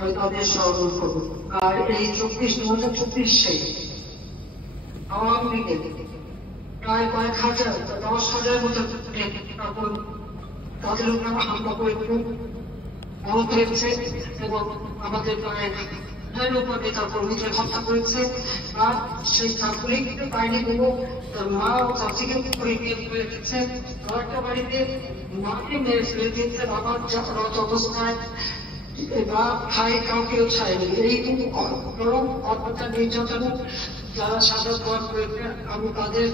আমি তাদের স্মরণ করবো। আর এই 2024 আওয়ামী লীগের প্রায় কয়েক হাজার 10,000 মতো তাদের উপর হামলা করে আহত হয়েছে এবং আমাদের প্রায় উপর নেতা কর্মীদের হত্যা করেছে। আর সেই ছাত্রলীগ বাহিনীগুলো মা ও চাষিকে করে রেখেছে, একটা বাড়িতে মাকে মেরে ফেলে দিয়েছে, বাবার রত অবস্থায় বা ভাই কাউকেও ছায়নি। এই বরং অত্যাচার নির্যাতন যারা সাজা গ্রহণ করেছে আমি তাদের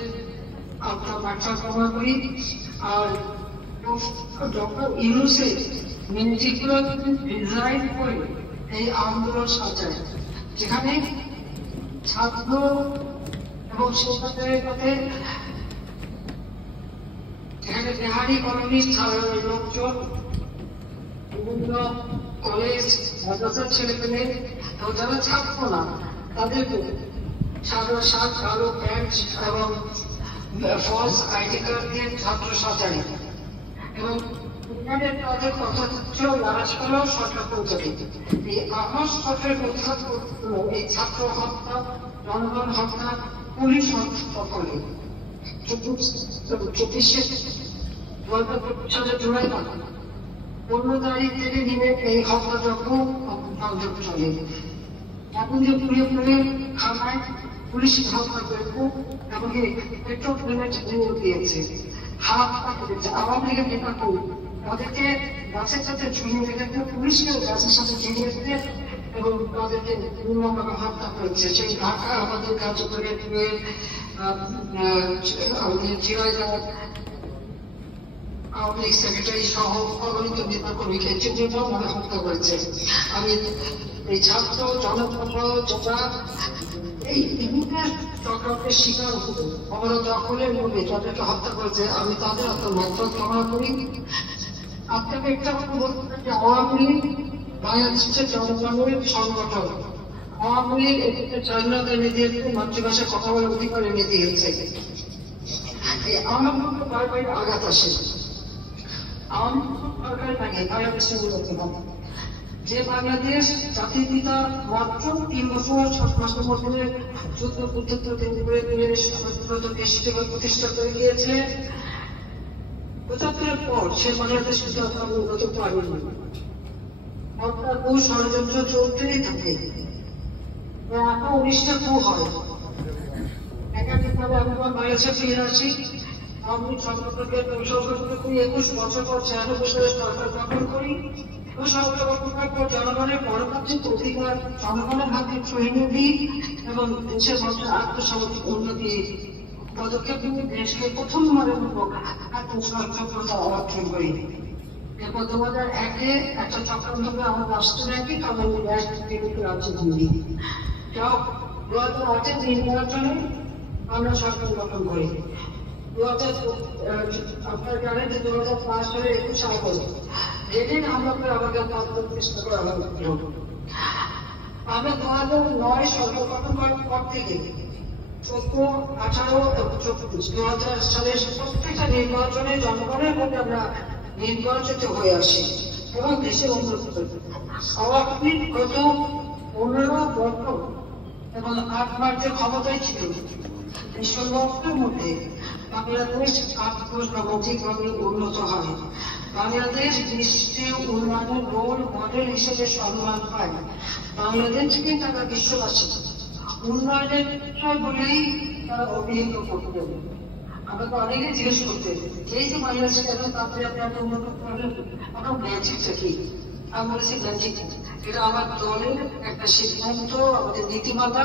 আপনার বার্তা কামনা করি। আর ডক্টর ইউনূসের নীতিগুলো ডিজাইন করে এই আন্দোলন সাজায়, যেখানে ছাত্র এবং শিক্ষকদের সাথে এখানে বিহারি কলোনির লোকজন, বিভিন্ন কলেজ মাদ্রাসার ছেলেপেলে এবং যারা ছাত্র না তাদেরকে সাদা শার্ট কালো প্যান্ট এবং ফলস আইডি কার্ড দিয়ে ছাত্র সাজায় এবং তাদের কথা ছিল লালাসপালাও সরকার পৌঁছাবে। এই আমার সরকারের প্রতিবাদ এই ছাত্র হত্যা, জনগণ হত্যা, পুলিশ হত্যা করে 2024 সালের জুলাই মাস 15 তারিখ থেকে নিয়ে এই হত্যাযজ্ঞ চলে। এখন যে পুড়িয়ে পুড়িয়ে খানায় পুলিশ হত্যা করেছে এবং পেট্রোল দিয়েছে, হাত পা করেছে। আওয়ামী লীগের নেতা করি তাদেরকে গাছের সাথে ঝুলিয়ে রেখেছে, পুলিশকেও গাছের সাথে ঝুলিয়েছে এবং তাদেরকে নির্মমভাবে হত্যা করেছে। সেই ঢাকা আমাদের কাজ করে দিয়ে আমাদের ঝিনাইদহ আওয়ামী লীগ সেক্রেটারি সহ অগণিত নেতা কর্মীকে মনে হত্যা করেছে। আমি এই ছাত্র জনতা যারা এই চক্রান্তের শিকার আমরা দখলের মধ্যে যাদেরকে হত্যা করেছে আমি তাদের আত্মহত্যা কামনা করি। আপনাকে একটা কথা বলতে যে আওয়ামী লীগ বাংলাদেশের জনগণের সংগঠন। আওয়ামী লীগ এদেরকে স্বাধীনতা এনে দিয়েছে, মাতৃভাষায় কথা বলার অধিকার এনে দিয়েছে। এই আওয়ামী লীগ বারবার আঘাত আসে। আওয়ামী সরকার থাকে বাংলাদেশের উন্নতি হবে। যে বাংলাদেশ জাতির পিতা মাত্র 3 বছর 7 মাসের মধ্যে যুদ্ধ বুদ্ধিত্ব করে দেশ হিসেবে প্রতিষ্ঠা করে গিয়েছে, 75-এর পর সে বাংলাদেশ কিন্তু আপনার উন্নত পারেনি। অর্থাৎ বহু ষড়যন্ত্র চলতেই থাকে, 19টা কু হয়। একাধিকভাবে আমি বাংলাদেশে ফিরে আসি, আমি সম্পর্কে 21 বছর পর 96 বছরের সরকার গঠন করি। সরকার গঠন করার পর জনগণের গণতান্ত্রিক অধিকার জনগণের হাতে ছড়িয়ে দিই এবং দেশের মধ্যে আত্মসামাজিক উন্নতি পদক্ষেপ নিয়ে দেশকে প্রথমবারের মতো আত্মসচেতনতা অর্জন করি। এরপর 2001-এ একটা চক্রান্ত আমরা রাষ্ট্র রাখি, কারণ রাজ্য ভূমি 2008-এর নির্বাচনে আমরা সরকার গঠন করি। আপনার জানেন যে 2005 সালে 21 আগস্ট যেদিন আমরা করে আমাকে চেষ্টা করা হয়েছিল। আমরা 2009 সরকার গঠন করার পর থেকে 14, 18 এবং 24 2000 সালের প্রত্যেকটা নির্বাচনে জনগণের মধ্যে আমরা নির্বাচিত হয়ে আসি এবং দেশের উন্নতি করি। আওয়ামী লীগ গত 15 বছর এবং 8 মার্চের ক্ষমতায় ছিল। এই 16 বছরের মধ্যে বাংলাদেশ আর্থসামাজিকভাবে উন্নত হয়। বাংলাদেশ বিশ্বে উন্নয়নের রোল মডেল হিসেবে সম্মান পায়। বাংলাদেশকে তারা বিশ্ববাসী উন্নয়নের বিষয় বলেই তারা অভিহিত করতে। আমরা তো অনেকে জিজ্ঞেস করতে এই যে বাংলাদেশে কেন তাড়াতাড়ি আপনি এত উন্নত করলেন, আপনার ম্যাজিকটা কি? আমি বলেছি ম্যাজিক এটা আমার দলের একটা সিদ্ধান্ত, আমাদের নীতিমালা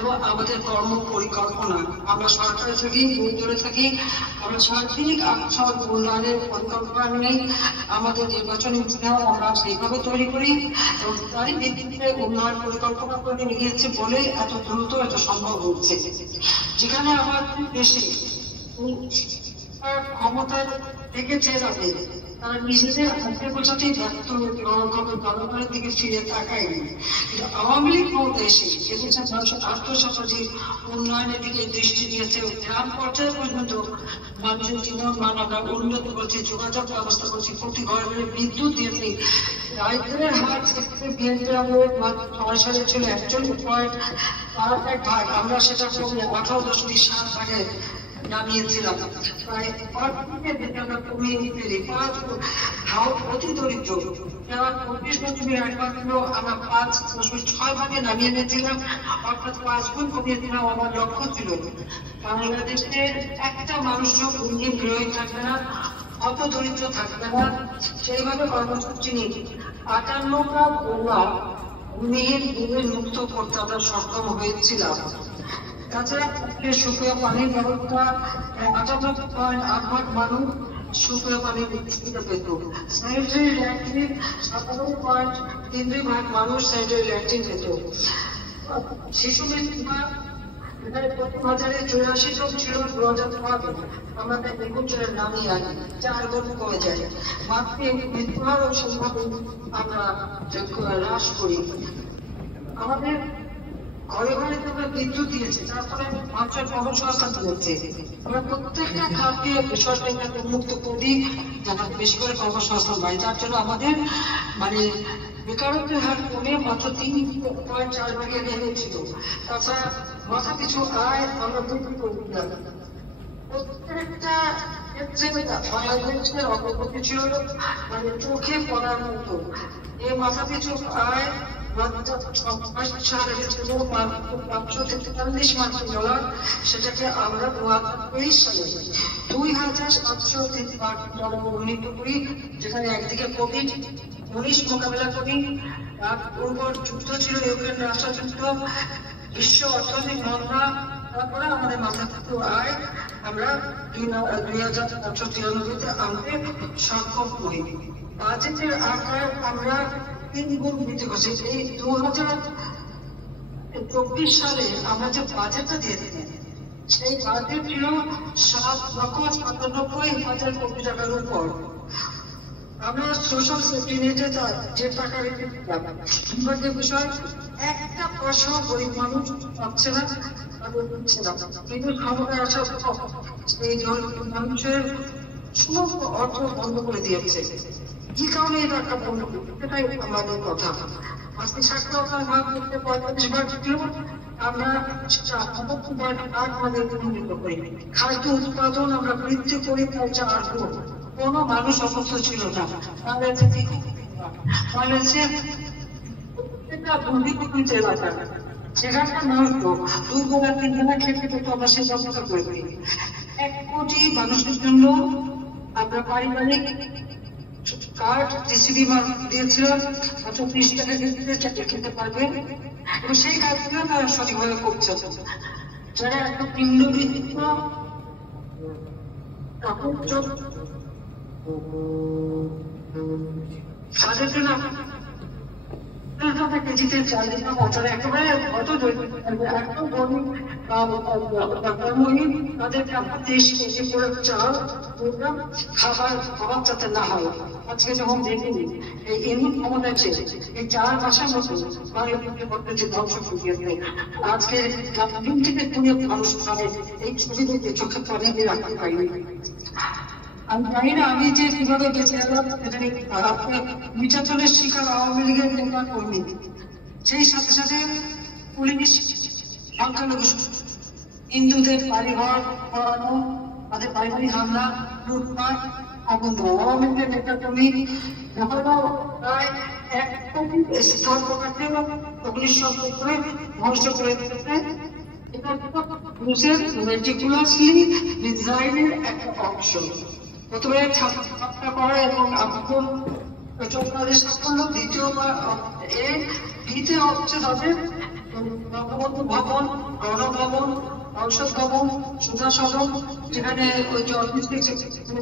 এবং আমাদের কর্ম পরিকল্পনা। আমরা সরকারে থাকি, ধরে থাকি, আমরা সার্বিক আর্থসামাজিক উন্নয়নের পরিকল্পনা নেই। আমাদের নির্বাচনী ইতিহাস আমরা সেইভাবে তৈরি করি এবং তারই ভিত্তিতে উন্নয়ন পরিকল্পনা করে গিয়েছে বলে এত দ্রুত এটা সম্ভব হচ্ছে। যেখানে আমার দেশে ক্ষমতায় থেকেছে যাবে তারা নিজেদের হাতে বোঝাতেই ব্যর্থ জনগণের দিকে ফিরে তাকায়নি। কিন্তু আওয়ামী লীগ ক্ষমতায় এসে এদেশের মানুষের আর্থসামাজিক উন্নয়নের দিকে দৃষ্টি দিয়েছে। গ্রাম পর্যায়ে পর্যন্ত মানুষের জীবন মান আমরা উন্নত করছি, যোগাযোগ ব্যবস্থা করছি, প্রতি ঘরে ঘরে বিদ্যুৎ দিয়েছি, দারিদ্রের হার বিএনপি আমাদের 9 সালে ছিল 41.5 ভাগ, আমরা সেটা কমিয়ে 18.7 ভাগে নামিয়েছিলাম। প্রায় 5 দিকে আমরা কমিয়ে ফেলি 5 অতি দরিদ্র যারা 24 বছরের একমাত্র আমরা 5.6 ভাগে নামিয়ে নিয়েছিলাম, অর্থাৎ 5 গুণ কমিয়ে দিলাম। আমার লক্ষ্য ছিল বাংলাদেশের একটা মানুষও ভূমিহীন গৃহহীন থাকবে না, অত দরিদ্র থাকবে না। সেইভাবে কর্মসূচি নিয়ে 58টা বন্যা ভূমিহীন গৃহের মুক্ত করতে আমরা সক্ষম হয়েছিলাম। তাছাড়া সুপেয় পানির ব্যবস্থা 58.8 ভাগ মানুষ সুপেয় পানির সুবিধা পেত। স্যানিটারি ল্যাট্রিন 57.32 ভাগ মানুষ স্যানিটারি ল্যাট্রিন পেত। শিশু মৃত্যু এখানে প্রতি 1084 জন ছিল 2005 আমরা 21 জনের নামিয়ে আনি, 4 গুণ কমে যায়। মাতৃ মৃত্যুহারও সম্ভব আমরা হ্রাস করি। আমাদের ঘরে ঘরে তোমরা বিদ্যুৎ দিয়েছে, তারপরে মানুষের কর্মসংস্থান দিয়েছে। আমরা প্রত্যেকটা খাতকে বেসরকারিকে উন্মুক্ত করি যাতে বেশি করে কর্মসংস্থান বাড়ে। তার জন্য আমাদের মানে বেকারত্বের হার কমে মাত্র 3.4 ভাগে নেমেছিল। তাছাড়া মাথা পিছু আয় আমরা বৃদ্ধি করেছিলাম। প্রত্যেকটা ক্ষেত্রে বাংলাদেশের অগ্রগতি ছিল মানে চোখে পড়ার মতো। এই মাথা পিছু আয় $543 সেটাকে আমরা 2023 সালে $2,703 উন্নীত করি, যেখানে একদিকে কোভিড-19 মোকাবেলা করি, তার পূর্বর যুদ্ধ ছিল ইউক্রেন রাষ্ট্রযুদ্ধ, বিশ্ব অর্থনৈতিক মন্দা, তারপরে আমাদের মাথা পিছু আয় আমরা 2,593 আনতে সক্ষম হই। বাজেটের আকার আমরা 3 গুণ বৃদ্ধি করছি। এই 2024 সালে আমরা যে বাজেটটা দিয়েছি সেই বাজেট ছিল 7,97,000 কোটি টাকার উপর। আমরা সোশ্যাল সেফটি নেটে যে টাকা রেখেছিলাম দুর্ভাগ্যের বিষয় একটা পয়সাও গরিব মানুষ পাচ্ছে না, দিচ্ছে না। কিন্তু ক্ষমতায় আসার পর এই মানুষের সমস্ত অর্থ বন্ধ করে দিয়েছে। কি কারণে এই টাকা বন্ধ করবে, এটাই আমাদের কথা। আজকে সাক্ষরতার হার করতে 45 ভাগ ছিল, আমরা 58.8 ভাগে উন্নীত করি। খাদ্য উৎপাদন আমরা বৃদ্ধি করি প্রায় 4 গুণ। কোনো মানুষ অসুস্থ ছিল না। বাংলাদেশের প্রত্যেকটা দুর্নীতিপীড়িত এলাকা সেখানকার মানুষ 2 বেলা 3 বেলা খেতে পেত, আমরা সে ব্যবস্থা করে দিই। 1 কোটি মানুষের জন্য আমরা পারিবারিক কার্ড টিসিবি দিয়েছিলাম, মাত্র 30 টাকা কেটে খেতে পারবে এবং সেই কাজগুলো তারা সঠিকভাবে করছে। যারা একটা পিণ্ডবৃত্ত তাদের জন্য কেজিতে চাল দিতে তারা একেবারে কত কর্মহীন তাদেরকে আমরা 30 কেজি করে চাল খাবার যাতে না হয়। আজকে যখন দেখিনি এই এমন ক্ষমতা আছে এই 4 মাসের মতো বাংলাদেশ ধ্বংস করিয়েছে। আজকে দিন থেকে কোনো মানুষ খাবে এই ছবি দেখে চোখে পানি দিয়ে রাখতে পারিনি। আমি জানি না আমি যে কিভাবে বেঁচে এলাম, নির্যাতনের শিকার আওয়ামী লীগের নেতা কর্মী, সেই সাথে সাথে পুলিশ সংখ্যালঘু হিন্দুদের বাড়িঘর পড়ানো, তাদের পারিবারিক হামলা, লুটপাট, আগুন দেওয়া। আওয়ামী লীগের নেতা কর্মী এখনো প্রায় 1 কোটি স্থল প্রকাশে অগ্নিসংযোগ করে ধ্বংস করে দিতেছে। এটা মেটিকুলাসলি ডিজাইনের একটা অংশ। প্রথমে ছাত্রা করা এবং সাফল্য, দ্বিতীয় হচ্ছে তাদের বঙ্গবন্ধু ভবন, গণভবন, সংসদ ভবন, সুধা সদন, যেখানে ওই যে অটিস্টিক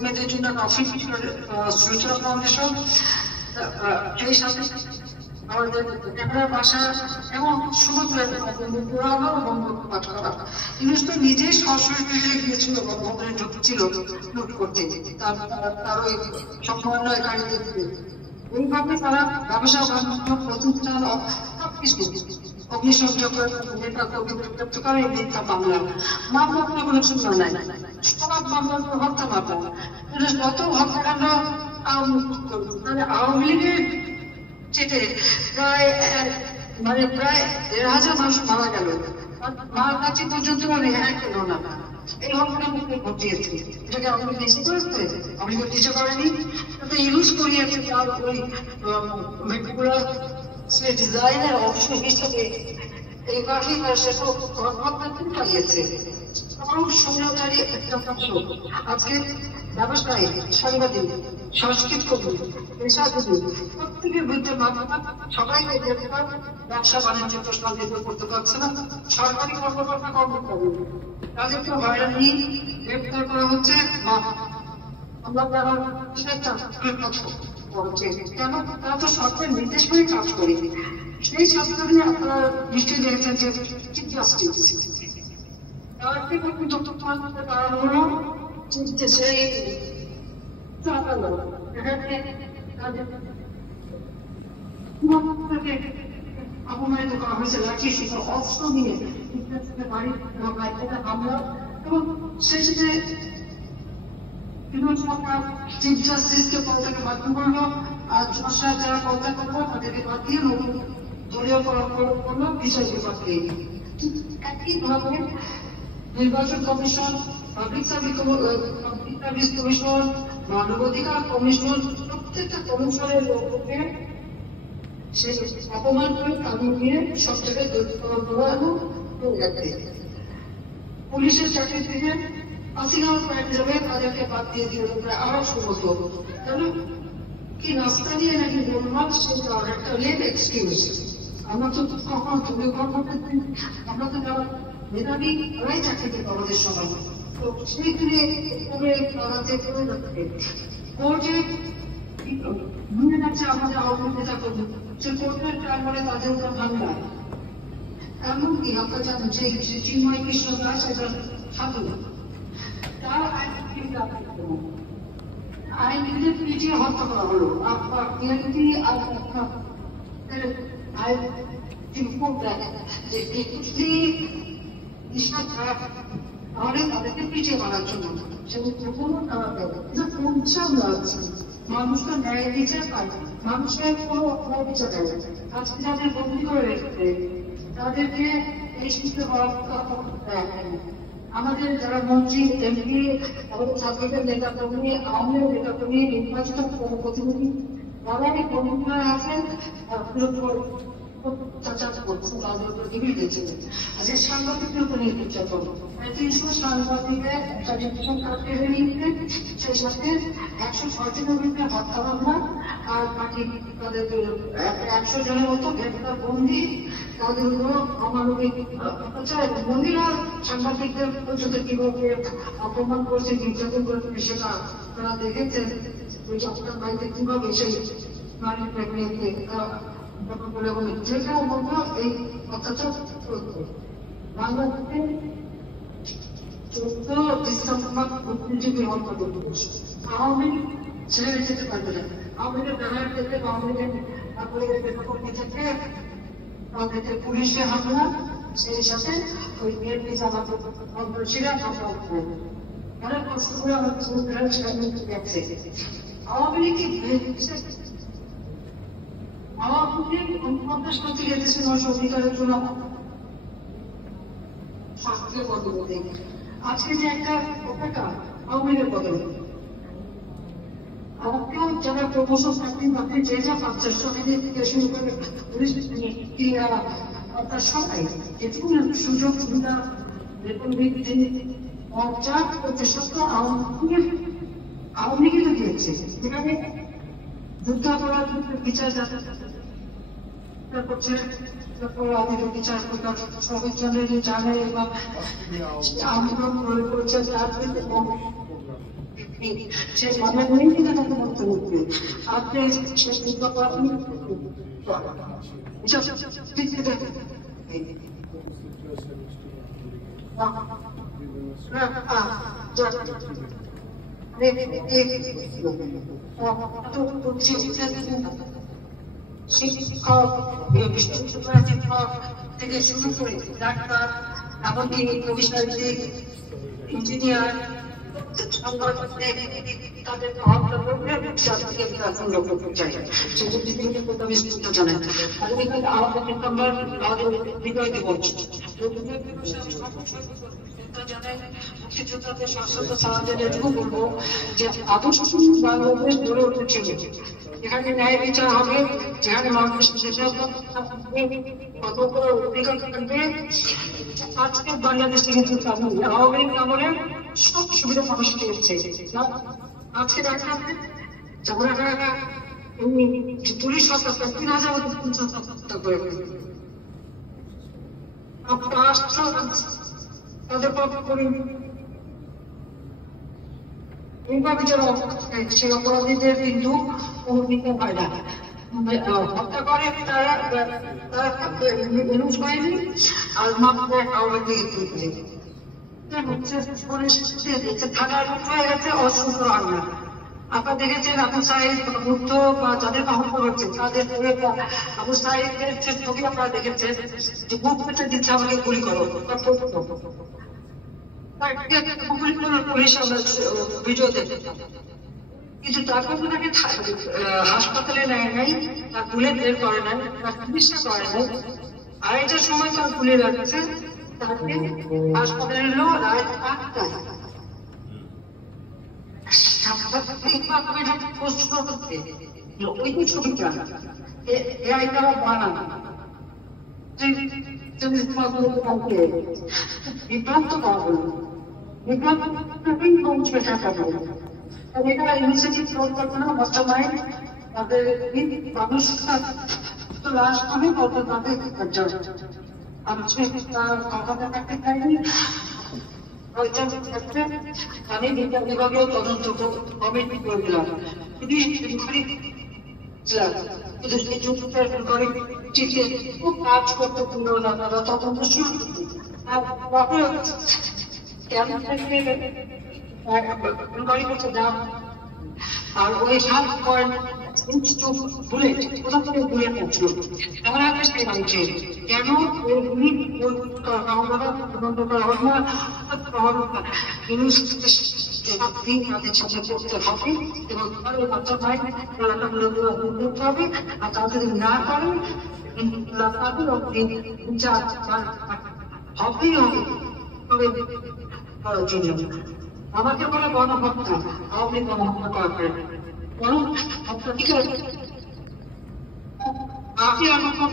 মেয়েদের জন্য অফিস সূচনা ফাউন্ডেশন, সেই সাথে আমাদের ক্যামেরার বাসা এবং সমগ্র পুরানো বঙ্গবন্ধু পাঠ করা। জিনিস তো নিজেই সরাসরি গিয়েছিল, বঙ্গভবনে ঢুকছিল লুট করতে, তার ওই সমন্বয়কারীদের দিয়ে। এইভাবে তারা ব্যবসা বাণিজ্য প্রতিষ্ঠান সবকিছু অগ্নিসংযোগ করে মিথ্যা মামলা কোনো চিন্তা নাই। সব মামলা হত্যা মামলা, যত হত্যাকাণ্ড আওয়ামী লীগের চেটে প্রায় প্রায় 1,000 মানুষ মারা গেল, মার কাছে পর্যন্ত রেহাই পেল না। এই ঘটনা ঘটিয়েছে, এটাকে আমাকে নিচে করেছে, আমাকে নিচে করেনি, এটা ইউজ করিয়েছে তার ওই মেটিকুলার সে ডিজাইনের অংশ হিসেবে এইভাবেই তার সেটা গণমাধ্যমে পালিয়েছে। আমার শূন্যকারী একটা অংশ আজকে ব্যবসায়ী, সাংবাদিক, সংস্কৃত কবি, পেশাজীবী প্রত্যেকের বিরুদ্ধে মামলা, সবাইকে গ্রেপ্তার, ব্যবসা বাণিজ্য প্রশ্ন করতে পারছে না, সরকারি কর্মকর্তা কর্মচারী তাদেরকে হয়রানি গ্রেপ্তার করা হচ্ছে। আমরা তারা কেন তারা তো সরকারের নির্দেশ করে কাজ করে। সেই শাস্ত্রে আপনারা নিশ্চয়ই দেখেছেন যে চিফ জাস্টিস তার থেকে কিন্তু তারা হলো সেই অপমানিত করা হয়েছে, লাঠি সুতো অস্ত্র নিয়ে বাড়ি হামলা, এবং শেষে চিফ জাস্টিসকে পদত্যাগে বাধ্য করলো, আর জজরা যারা পদত্যাগ করবো তাদেরকে বাদ দিয়ে নতুন দলীয় করলো বিচার বিভাগকে। একইভাবে নির্বাচন কমিশন, পাবলিক সার্ভিস কমিশন, মানবাধিকার কমিশন, প্রত্যেকটা কমিশনের লোককে সে অপমান করে তাদের নিয়ে সব জায়গায় দৈত্যকরণ করা এবং পুলিশের চাকরি থেকে পাসিংআউট করে যাবে, তাদেরকে বাদ দিয়ে দিয়ে আরো সমস্ত কেন কি রাস্তা নিয়ে নাকি বললাম সেটা একটা লেট এক্সকিউজ। আমরা তো কখনো তুমি আমরা তো যারা মেধাবী তারাই চাকরি পেত আমাদের সময়, তো সেই দিনে তারা যে করে যাচ্ছে কোর্টে মনে যাচ্ছে আমাদের আওয়ামী নেতা করবে সে কোর্টের ট্রাইব্যুনালে তাদের উপর হামলা। এমনকি আপনারা জানেন যে চিন্ময় কৃষ্ণ দাস একজন ছাত্র, তার আইনজীবীদের পিটিয়ে হত্যা করা হলো। আপনার বিএনপি আর তাহলে তাদেরকে পিটিয়ে মারার জন্য মানুষটা ন্যায় বিচার পায়, মানুষের কোনো ন্যায় বিচার দেয়। আজকে যাদের বন্দী করে রেখেছে তাদেরকে এই সুস্থ আমাদের যারা মন্ত্রী, এমপি, আমাদের ছাত্রদের নেতা কর্মী, আওয়ামী নেতা কর্মী, নির্বাচিত প্রতিনিধি, তারাই কর্মীরা আছেন তাদের উপর টিভি দিয়েছেন। আজকে সাংবাদিকদের উপর নির্যাতন, 300 সাংবাদিকের একটা ডিভিশন কাটতে বেরিয়েছে, সেই সাথে 106 জনের বিরুদ্ধে হত্যা মামলা, আর বাকি তাদের 100 জনের মতো গ্রেপ্তার বন্দী, তাদের উপর অমানবিক অত্যাচার। বন্দীরা সাংবাদিকদের পর্যন্ত কিভাবে অপমান করছে, নির্যাতন করছে সেটা তারা দেখেছেন। ওই আপনার বাড়িতে কিভাবে সেই নারী প্রেগনেন্টকে বলে বলে যেটা বলবো এই অত্যাচার করতো। বাংলাদেশে 14 ডিসেম্বর বুদ্ধিজীবী হত্যা করতে বসে আওয়ামী লীগ ছেড়ে যেতে পারবে না। আওয়ামী লীগের ব্যবহার থেকে আওয়ামী লীগের তারপরে বেতন থেকে তাদেরকে পুলিশে হামলা, সেই সাথে ওই বিএনপি জামাত সন্ত্রাসীরা হামলা করবে। অনেক কষ্ট করে আমাদের গেছে। আওয়ামী লীগ আওয়ামী লীগ 49 করতে গেছে মানুষ অধিকারের জন্য শাস্ত্রীয় পদ্ধতি। আজকে যে একটা পতাকা আওয়ামী লীগের পতাকা, আপনিও যারা প্রমোশন চাকরি আপনি যে যা পাচ্ছেন সবাই থেকে শুরু করে পুলিশ ক্রিয়া আপনার সবাই যেটুকু সুযোগ সুবিধা বেতন বৃদ্ধি যা করতে সত্য আওয়ামী লীগই তো দিয়েছে। যেখানে যুদ্ধাপরাধ বিচার করছে, অপরাধীদের বিচার করতে সর্বোচ্চের জানে এবং আন্দোলন করেছে তার সে মানব নেই কিন্তু তাকে মধ্যে উঠবে আপনি সে যুদ্ধাপরাধ শিক্ষক, বিশ্ববিদ্যালয়ের শিক্ষক থেকে শুরু করে ডাক্তার, এমনকি প্রফেশনাল ইঞ্জিনিয়ার, তাদের হত্যা করবে জাতিকে এখন লক্ষ্য করতে চাই সেটা পৃথিবীকে প্রথম স্পষ্ট জানায় তাদের এখানে আমাদের আমরা আমাদের হৃদয় দিবস মুক্তিযোদ্ধাদের শাশ্বত সাহায্যের এটুকু বলবো যে আদর্শ বাংলাদেশ গড়ে উঠেছিল যেখানে ন্যায় বিচার হবে, যেখানে মানুষ অধিকার থাকবে। আজকে বাংলাদেশে কিন্তু আওয়ামী লীগ আমলে সব সুবিধা মানুষ পেয়েছে। আজকে দেখা যাবে যখন পুলিশ হত্যা ৩,০০০ হত্যা করে রাষ্ট্র তাদের এইভাবে যারা সেই অপরাধীদের কিন্তু কোনো বিচার হয় না, হত্যা করে তারা বাহিনী আর মাত্র আওয়ামী লীগের থানার হয়ে গেছে অসুস্থ রান্না। আপনারা দেখেছেন আবু সাইদ বুদ্ধ বা যাদের হত্যা করছে তাদের আবু সাইদের যে ছবি আপনারা দেখেছেন যে বুক পেতে দিচ্ছে আমাকে গুলি করো ভিডিও দেখে, কিন্তু তারপর তাকে হাসপাতালে নেয় নাই, তার বুলেট বের করে নাই, তার চিকিৎসা করে নাই। আড়াইটার সময় তার গুলি লাগছে, তাকে হাসপাতালে এলো রাত ৮টায়। প্রশ্ন হচ্ছে ওই যে ছবিটা এআই দ্বারা বানানো বিভ্রান্ত করা হলো, বিভ্রান্ত এখানে ইনিশিয়েটিভ পরিকল্পনা বাস্তবায়ন তাদের মানুষ লাশ হবে কত তাদের কথা থাকতে চাইনি। আমি বিচার বিভাগীয় তদন্ত কমিটি করে দিলাম, খুব কাজ করতে পারল না, তারা তদন্ত শুরু করতে দাম আর ওই ৭ পয়েন্ট বুলেট কোথা থেকে বুলেট পড়ছিল এমন একটা সেই মানুষে কেন তদন্ত করা হয় না, তাদের সাথে করতে হবে এবং বাচ্চা ভাই করতে হবে। আর তা যদি না করে তাদের বিচার হবেই হবে। তবে করার জন্য আমাকে বলে গণহত্যা, আওয়ামী গণহত্যা করা হয় গণহত্যা ঠিক আছে। আপনি এখন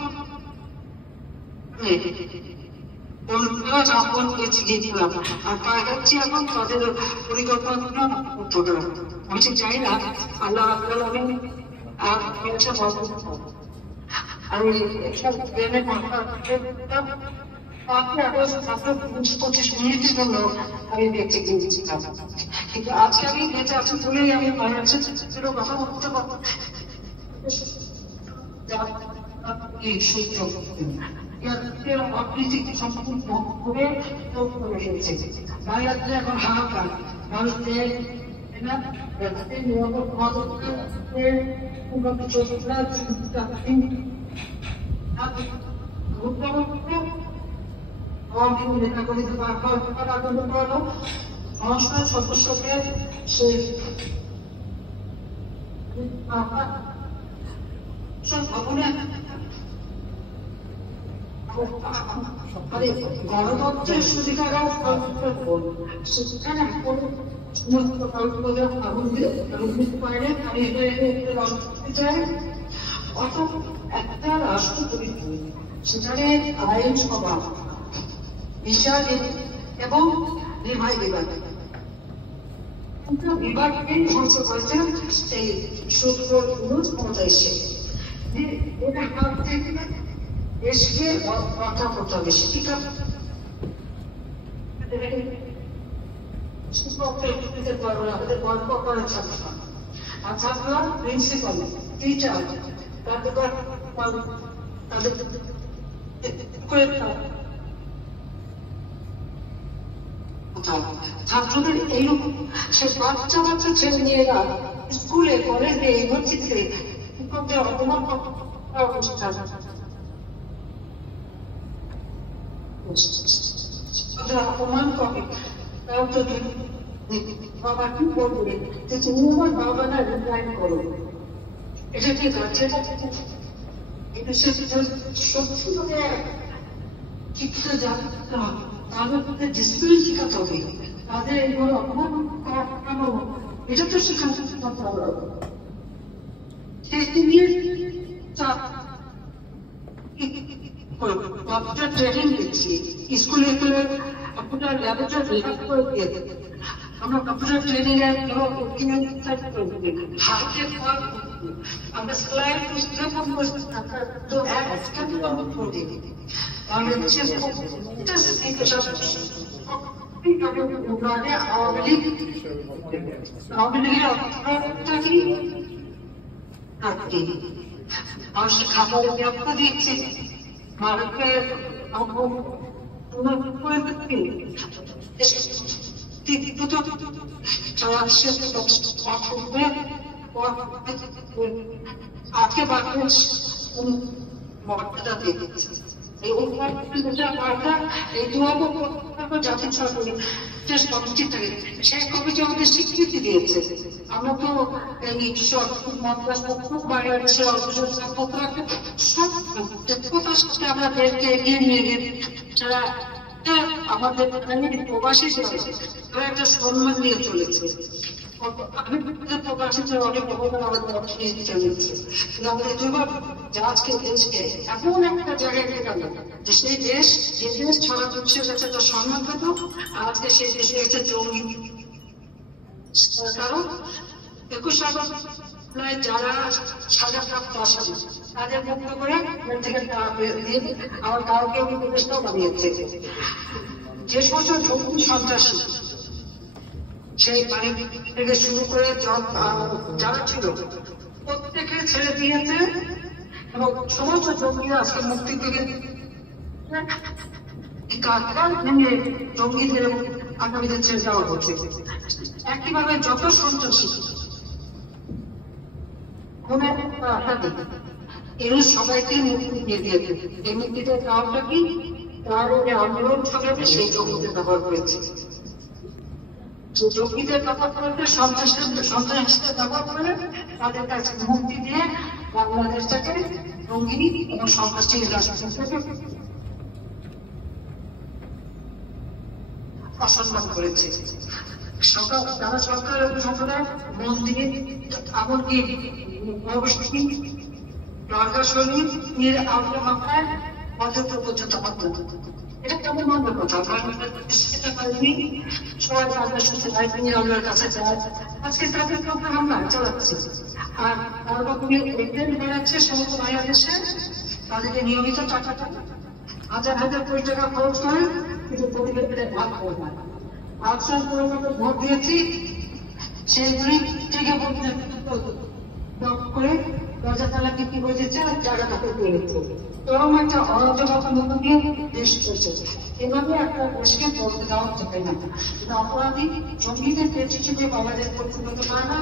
গিয়েছিলাম আর পাঠাচ্ছি এখন তাদের পরিকল্পনা করতে হবে। আমি ঠিক চাই না আল্লাহ আমি এসব ট্রেনে $25 জন্য আমি দেখতে গিয়েছিলাম, কিন্তু আজকে আমি বেঁচে আছি বলেই আমি কথা বলতে পারবো বাংলাদেশে এখন হাহাকার মানুষদের সংস্থার সদস্যকে সে ভবনে গণতন্ত্রের সুবিধারাও সেখানে সমস্ত আগুন দিতে পারে। আমি এটা চাই অর্থাৎ একটা রাষ্ট্র পরিস্থিতি সেখানে আইন সভা বিচার এবং নির্বাহী বিভাগকে ধ্বংস করেছেন সেই সূত্রগুলো ক্ষমতা এসে ওটা হাত থেকে দেশকে রক্ষা করতে হবে। শিক্ষা শিক্ষকদের পারবে না, ওদের গল্প করে ছাত্র আর ছাত্ররা প্রিন্সিপাল টিচার তাদের ছাত্রদের এইরকম সে বাচ্চা বাচ্চা ছেলে মেয়েরা স্কুলে কলেজে ইউনিভার্সিটিতে শিক্ষকদের অপমান অনুষ্ঠান অপমান করে বাবা কি বলবে যে তুমি আমার বাবা না রিপ্লাই করো, এটা ঠিক আছে। এটা সত্যি মানে শিক্ষা জানতে হবে, তাদের ডিসিপ্লিন শেখাতে হবে, তাদের এগুলো অপমান করানো এটা তো শেখাতে হবে। কম্পিউটার ট্রেনিং দিচ্ছি স্কুলে কম্পিউটার ল্যাবরেটরি করে দিয়ে আমরা কম্পিউটার ট্রেনিং এর হাতে আমরা স্লাইড তো করি আমরা আওয়ামী লীগের অর্থটা কি মানুষের খাবারের নিরাপত্তা দিচ্ছে, মানুষকে আজকে বাংলাদেশ মর্যাদা দিয়ে দিচ্ছে। এই জাতিসংঘের যে কমিটি থাকে সেই কমিটি আমাদের স্বীকৃতি দিয়েছে। আমরা তো সত্যতার সাথে আমরা দেশকে এগিয়ে নিয়ে গেলে যারা আমাদের প্রবাসী তারা একটা সম্মান নিয়ে চলেছে। আমি প্রবাসীদের অনেক অবদান আমাদের অর্থনীতি চালিয়েছে, কিন্তু আমাদের দুর্ভাগ আজকে দেশকে এমন একটা জায়গায় নিয়ে গেল যে সেই দেশ যে দেশ ছড়া বিশ্বের কাছে একটা সম্মান পেত, আজকে সেই দেশে গেছে জঙ্গি। কারণ 21 আগস্ট যারা সাজাপ্রাপ্ত আসামি তাদের মুক্ত করে থেকে আমার কাউকে উপদেষ্টাও বানিয়েছে। যে সমস্ত জঙ্গি সন্ত্রাসী সেই বাড়ি থেকে শুরু করে যারা ছিল প্রত্যেকে ছেড়ে দিয়েছে এবং সমস্ত জঙ্গিরা আজকে মুক্তি থেকে জঙ্গিদের এবং আগামীদের ছেড়ে দেওয়া হচ্ছে। একইভাবে যত সন্ত্রাসী কোন এর সবাইকে মুক্তি দিয়ে দিয়েছে। এই মুক্তিটার কারণটা কি? তার আন্দোলন সংগ্রামে সেই জঙ্গিদের ব্যবহার করেছে, জঙ্গিদের ব্যবহার করতে সন্ত্রাসীদের ব্যবহার করে তাদের কাছে মুক্তি দিয়ে বাংলাদেশটাকে জঙ্গি এবং সন্ত্রাসী রাষ্ট্র অসম্মান করেছে। যারা সরকার সম্প্রদায় মন্দির এমনকি দরগা শরীফ এর আগ্রহ মাত্রায় পর্যন্ত পর্যন্ত এটা কেমন মনের কথা? সবাই তাদের সাথে আল্লাহর কাছে যায়, আজকে তাদের উপরে হামলা চালাচ্ছে। আর তারপর বেড়াচ্ছে সমস্ত বাংলাদেশে তাদেরকে নিয়মিত টাকা হাজার হাজার কোটি টাকা খরচ করে, কিন্তু প্রতিবেদনে ভাগ করে না। আকসার পরিমাণে ভোট দিয়েছি সেইগুলি থেকে করে দরজা তালা বিক্রি করে দিচ্ছে, জায়গাটা পেয়ে দিচ্ছে। এরকম একটা অরাজকতার মধ্যে দিয়ে দেশ চলছে। এভাবে একটা দেশকে চলতে দেওয়া যাবে না। কিন্তু অপরাধী জঙ্গিদের দেশ হিসেবে বাংলাদেশ পরিচালিত করে না।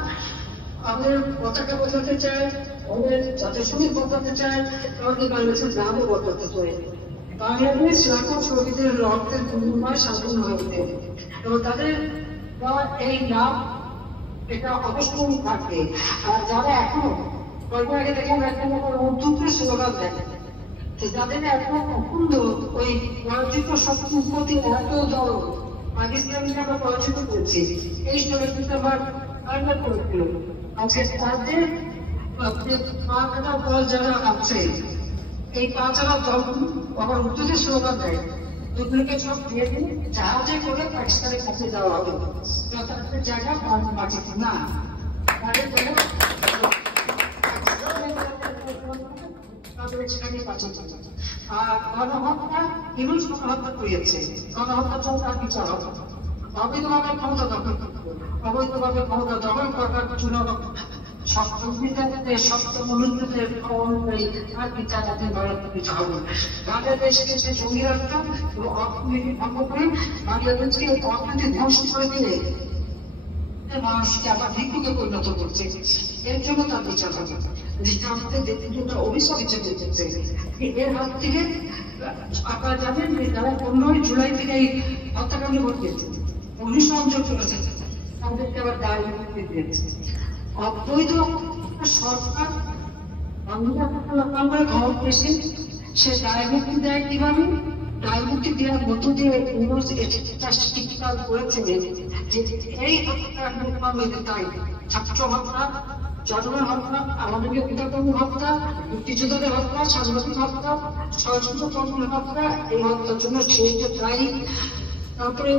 আমাদের পতাকা বদলাতে চায়, আমাদের জাতীয় সঙ্গীত বদলাতে চায়, আমাদের বাংলাদেশের নামও বদলাতে চায়। বাংলাদেশ লাখো শহীদের রক্তের বিনিময়ে স্বাধীন হয়েছে এবং তাদের এই নাম এটা অবশ্যই থাকবে। আর যারা এখনো কয়েকদিন আগে দেখলাম একদম উর্দুতে স্লোগান দেয়, যাদের এখনো অকুণ্ড ওই পরাজিত শক্তির প্রতি এত দল পাকিস্তানিকে আমরা পরাজিত করছি, এই শরীরটা আমার আলাদা করেছিল। আজকে তাদের পা কাটা দল যারা আছে, এই পা চালা দল আবার উর্দুতে স্লোগান দেয়, দুগুলোকে সব দিয়ে দিন জাহাজে করে পাকিস্তানের কাছে যাওয়া হবে, তাদের জায়গা মাটিতে না। আর গণহত্যা হিন্দু গণহত্যা করিয়েছে, গণহত্যা তো তার বিচার হবে। অবৈধভাবে ক্ষমতা দখল করবে, অবৈধভাবে ক্ষমতা দখল করার জন্য সপ্ত মনুষ্যদের অনুযায়ী তার বিচার দিতে হবে। বাংলাদেশকে সে জঙ্গি রাষ্ট্র অর্থনীতি ভঙ্গ করে বাংলাদেশকে অর্থনীতি ধ্বংস করে দিলে মানুষকে আবার ভিক্ষুকে পরিণত করছে। এর জন্য তার বিচার হবে। আমাদের দেশটা অভিশাপ হিসেবে করছে। এর হাত থেকে আপনারা জানেন যে তারা 15 জুলাই থেকে এই হত্যাকাণ্ড ঘটিয়েছে, অগ্নিসংযোগ চলেছে। তাদেরকে আবার দায় মুক্তি দিয়েছে। অবৈধ সরকার খবর পেয়েছে, সে দায় মুক্তি দেয় কিভাবে? দায় মুক্তি দেওয়ার মধ্য দিয়ে স্বীকার করেছে যে এই তাই ছাত্র হত্যা, জনগণ হত্যা, আমাদের পিতাকর্মী হত্যা, মুক্তিযোদ্ধাদের হত্যা, সাংবাদিক হত্যা, সশস্ত্র কর্মীর হত্যা, এই হত্যার জন্য সেই যে দায়ী। তারপরে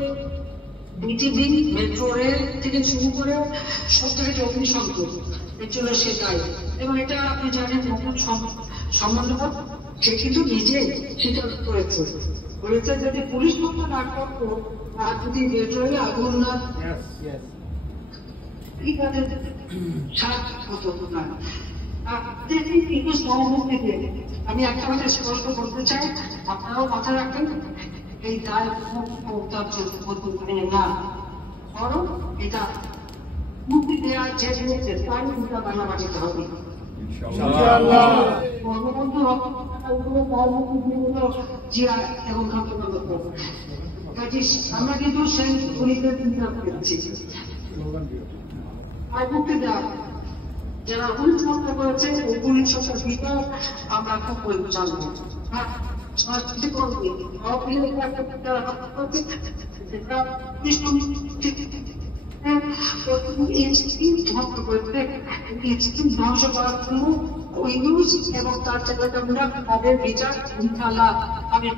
বিটিভি, মেট্রো রেল থেকে শুরু করে সব থেকে অগ্নিসংযোগ, এর জন্য সে দায়ী। এবং এটা আপনি জানেন সম্বন্ধ সে কিন্তু নিজে স্বীকার করেছে, বলেছে যদি পুলিশ মতো না করতো আর যদি মেট্রো রেলে আগুন না ঠিক আছে আমি একটা কথা স্পষ্ট করতে চাই, আপনারাও মাথায় রাখবেন, এই দায় না, বরং এটা মুক্তি দেওয়ার যে দিয়েছে তাই মুক্তি বাংলা বাঁচাতে হবে। বঙ্গবন্ধু জিয়া এবং আমরা কিন্তু সেই পুলিশের চিন্তা করেছি আর মুক্তি দেওয়া যারা পুলিশ হত্যা করেছে ওই পুলিশ হত্যার ভিতর আমরা খুব জানবো। সাংস্কৃতিক কর্মী ধ্বংস করার জন্য ওই নিউজ এবং তার জায়গাটা আমরা তাদের বিচার লাভ আমি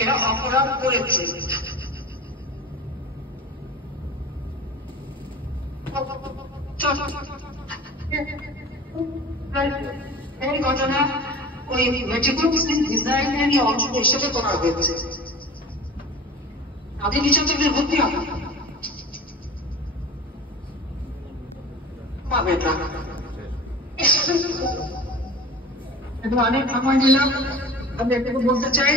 এরা অপরাধ করেছে। এই ঘটনা ওই মেট্রিকুলেশন ডিজাইনারি অংশ হিসেবে করা হয়েছে, তাদের বিচারকদের ভর্তি হবে পাবে না। অনেক সময় নিলাম, আমি একটু বলতে চাই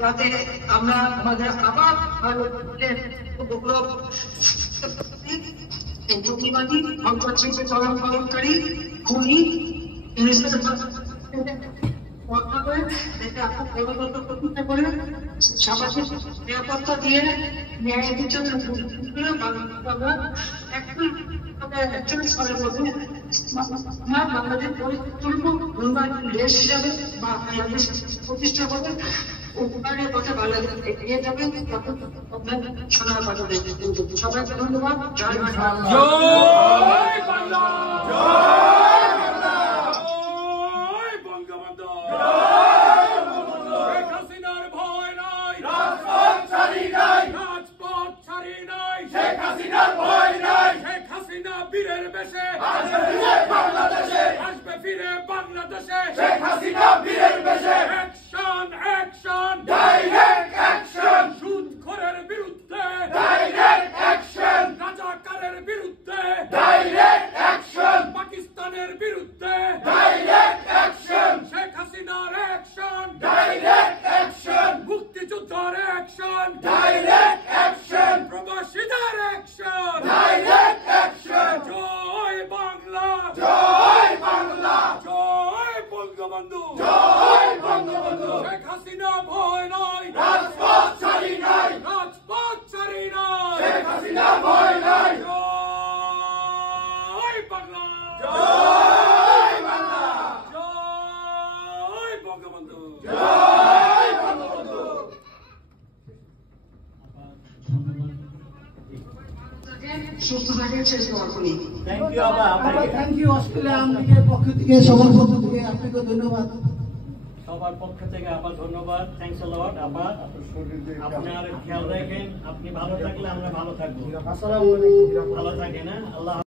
যাতে আমরা আমাদের আবার জঙ্গিবাদী সন্ত্রাসীকে চলন পালনকারী খুনি করে সামাজিক নিরাপত্তা দিয়ে ন্যায় বিচারের একজন স্তরের মধ্যে বাংলাদেশ দেশ হিসাবে বা বাংলাদেশ প্রতিষ্ঠা করে উন্নয়নের পথে বাংলাদেশ এগিয়ে যাবে, তখন সোনার বাজারে। সবাইকে ধন্যবাদ। জয় বাংলা। বীরের বেশে বাংলাদেশে আসবে, ফিরে বাংলাদেশে শেখ হাসিনা বীরের বেশে। অ্যাকশন অ্যাকশন ডাইরেক্ট অ্যাকশন, সুদখোরের বিরুদ্ধে ডাইরেক্ট অ্যাকশন, রাজাকারের বিরুদ্ধে ডাইরেক্ট অ্যাকশন, পাকিস্তানের বিরুদ্ধে ডাইরেক্ট অ্যাকশন, শেখ হাসিনার অ্যাকশন ডাইরেক্ট অ্যাকশন, মুক্তিযোদ্ধার অ্যাকশন ডাইরেক্ট অ্যাকশন, প্রবাসীদের অ্যাকশন ডাইরেক্ট অ্যাকশন। জয় বাংলা, জয় বাংলা, জয় বঙ্গবন্ধু, জয় বঙ্গবন্ধু। শেখ হাসিনা ভয় নাই, রাজপথ ছাড়ি নাই, রাজপথ ছাড়ি নাই, শেখ হাসিনা ভয় নাই। জয় বাংলা, জয় বাংলা, জয় বঙ্গবন্ধু, জয় বঙ্গবন্ধু। সুস্থ থাকেন, শেষ দোয়া করি। থ্যাংক ইউ অস্ট্রেলিয়া আমলিগের পক্ষ থেকে, সবার পক্ষ থেকে আপনাকে ধন্যবাদ। সবার পক্ষ থেকে আবার ধন্যবাদ। থ্যাংকস আ লট। আবার আপনার খেয়াল রাখেন, আপনি ভালো থাকলে আমরা ভালো থাকবো। ভালো থাকেন। আল্লাহ